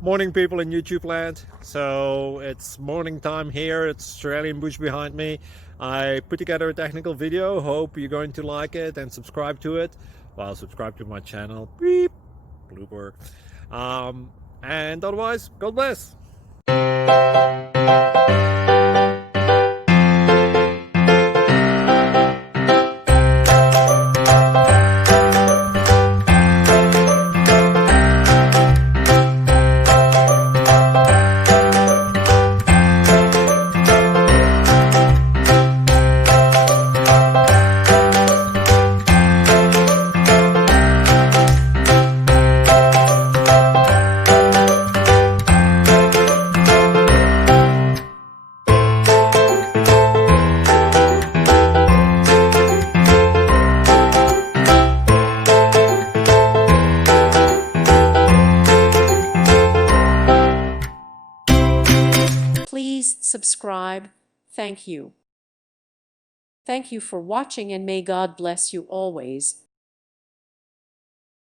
Morning, people in YouTube land. So it's morning time here. It's Australian bush behind me. I put together a technical video. Hope you're going to like it and subscribe to it. Well, subscribe to my channel. Beep. Blooper. And otherwise, God bless. Please subscribe. Thank you. Thank you for watching, and may God bless you always.